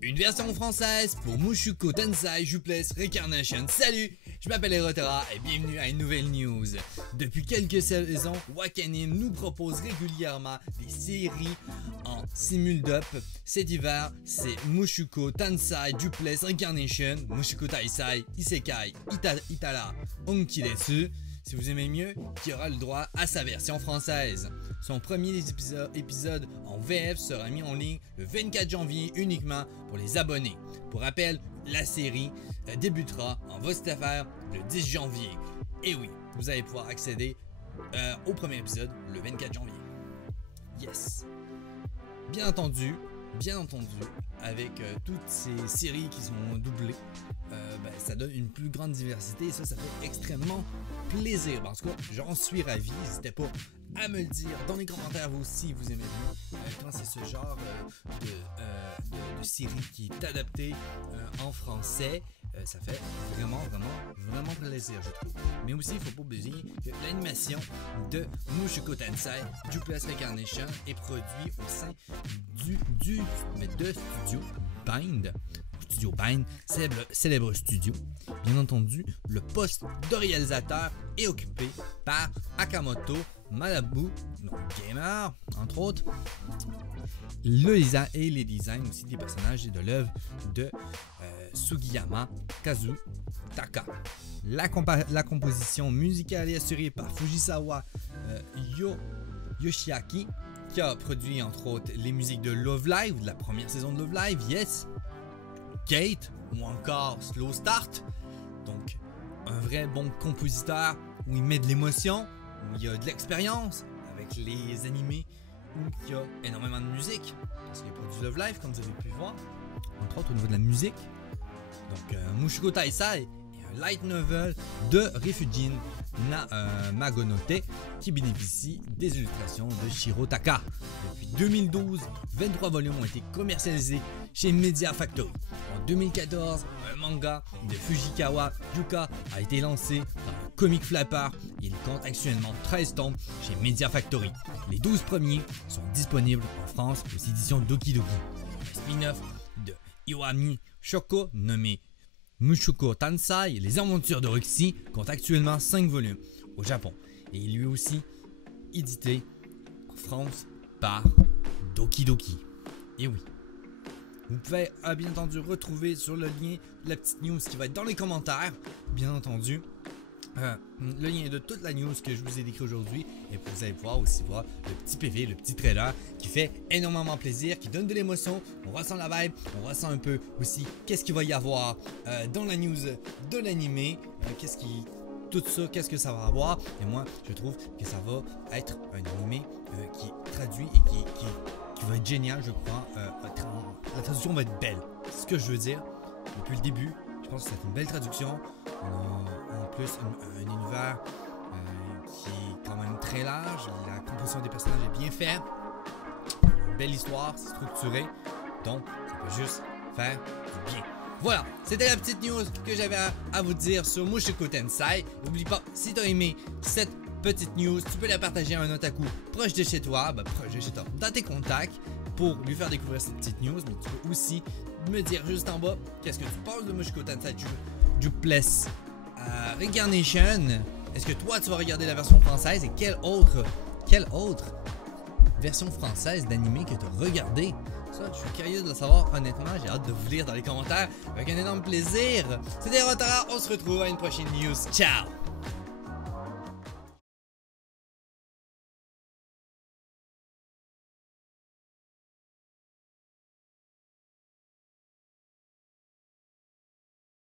Une version française pour Mushoku Tensei Jupless Reincarnation. Salut, je m'appelle Erotera et bienvenue à une nouvelle news. Depuis quelques saisons, Wakanim nous propose régulièrement des séries en simuldub. Cet hiver, c'est Mushoku Tensei Jupless Reincarnation, Mushoku Taisai, Isekai, Itara, Onkidesu. Si vous aimez mieux, qui aura le droit à sa version française. Son premier épisode en VF sera mis en ligne le 24 janvier uniquement pour les abonnés. Pour rappel, la série débutera en Vostaffaire le 10 janvier. Et oui, vous allez pouvoir accéder au premier épisode le 24 janvier. Yes! Bien entendu, avec toutes ces séries qui sont doublées, ça donne une plus grande diversité et ça fait extrêmement plaisir. En tout cas, j'en suis ravi. N'hésitez pas à me le dire dans les commentaires vous aussi vous aimez bien quand c'est ce genre de série qui est adaptée en français. Ça fait vraiment plaisir, je trouve. Mais aussi, il ne faut pas oublier que l'animation de Mushoku Tensei Jupless Reincarnation est produit au sein de Studio Bind. Studio Bind, célèbre studio. Bien entendu, le poste de réalisateur est occupé par Akamoto Manabu, gamer, entre autres. Le design et les designs aussi des personnages et de l'œuvre de Sugiyama Kazutaka. La composition musicale est assurée par Fujisawa Yoshiaki, qui a produit entre autres les musiques de Love Live, de la première saison de Love Live, Yes, Kate ou encore Slow Start. Donc un vrai bon compositeur où il met de l'émotion, où il y a de l'expérience avec les animés, où il y a énormément de musique, parce qu'il y a produit Love Live comme vous avez pu voir, entre autres au niveau de la musique. Donc Mushoku Taisai est un light novel de Refugin Magonote qui bénéficie des illustrations de Shirotaka. Depuis 2012, 23 volumes ont été commercialisés chez Media Factory. En 2014, un manga de Fujikawa Yuka a été lancé dans le Comic Flapper. Il compte actuellement 13 tomes chez Media Factory. Les 12 premiers sont disponibles en France aux éditions Doki Doki. Le spin-off de Iwami Shoko nommé Mushoku Tensei, les aventures de Roxy, compte actuellement 5 volumes au Japon et il est lui aussi édité en France par Doki Doki. Et oui, vous pouvez bien entendu retrouver sur le lien la petite news qui va être dans les commentaires, bien entendu. Le lien de toute la news que je vous ai décrit aujourd'hui et vous allez pouvoir aussi voir le petit PV, le petit trailer qui fait énormément plaisir, qui donne de l'émotion, on ressent la vibe, on ressent un peu aussi qu'est-ce qu'il va y avoir dans la news de l'animé, tout ça, qu'est-ce que ça va avoir. Et moi je trouve que ça va être un animé qui est traduit et qui va être génial, je crois. La traduction va être belle, c'est ce que je veux dire depuis le début. Je pense que c'est une belle traduction. On a en plus un univers qui est quand même très large. La composition des personnages est bien faite. Une belle histoire, c'est structuré. Donc, ça peut juste faire du bien. Voilà, c'était la petite news que j'avais à vous dire sur Mushoku Tensei. N'oublie pas, si tu as aimé cette petite news, tu peux la partager à un otaku proche de chez toi, dans tes contacts, pour lui faire découvrir cette petite news. Mais tu peux aussi me dire juste en bas qu'est-ce que tu penses de Mushoku Tensei Jupless Reincarnation. Est-ce que toi tu vas regarder la version française et quelle autre version française d'animé que tu as regardé? Ça, je suis curieux de le savoir, honnêtement. J'ai hâte de vous lire dans les commentaires avec un énorme plaisir. C'était Erotera, on se retrouve à une prochaine news. Ciao!